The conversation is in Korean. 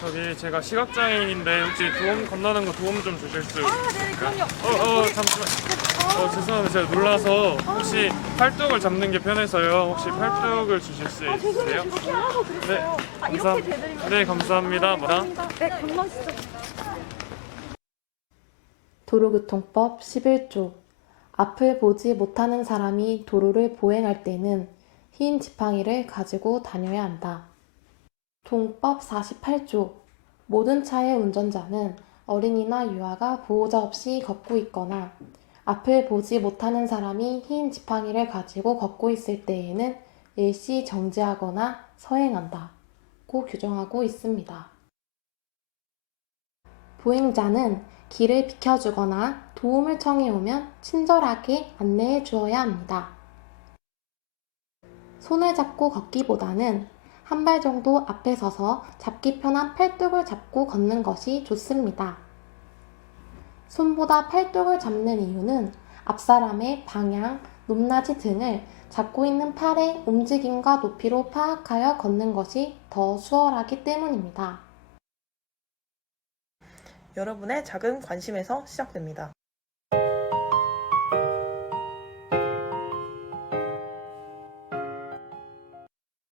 저기 제가 시각장애인인데 혹시 도움 건너는 거 도움 좀 주실 수 아, 네네, 그럼요. 어, 어, 잠시만. 어, 죄송합니다. 제가 놀라서 혹시 팔뚝을 잡는 게 편해서요. 혹시 팔뚝을 주실 수 아, 죄송해요. 있으세요? 제가 그랬어요. 아, 이렇게 감사합- 대드리면. 네, 감사합니다. 뭐라? 네, 건너시죠. 도로교통법 11조 앞을 보지 못하는 사람이 도로를 보행할 때는 흰 지팡이를 가지고 다녀야 한다. 동법 48조 모든 차의 운전자는 어린이나 유아가 보호자 없이 걷고 있거나 앞을 보지 못하는 사람이 흰 지팡이를 가지고 걷고 있을 때에는 일시 정지하거나 서행한다. 고 규정하고 있습니다. 보행자는 길을 비켜주거나 도움을 청해오면 친절하게 안내해 주어야 합니다. 손을 잡고 걷기보다는 한 발 정도 앞에 서서 잡기 편한 팔뚝을 잡고 걷는 것이 좋습니다. 손보다 팔뚝을 잡는 이유는 앞사람의 방향, 높낮이 등을 잡고 있는 팔의 움직임과 높이로 파악하여 걷는 것이 더 수월하기 때문입니다. 여러분의 작은 관심에서 시작됩니다.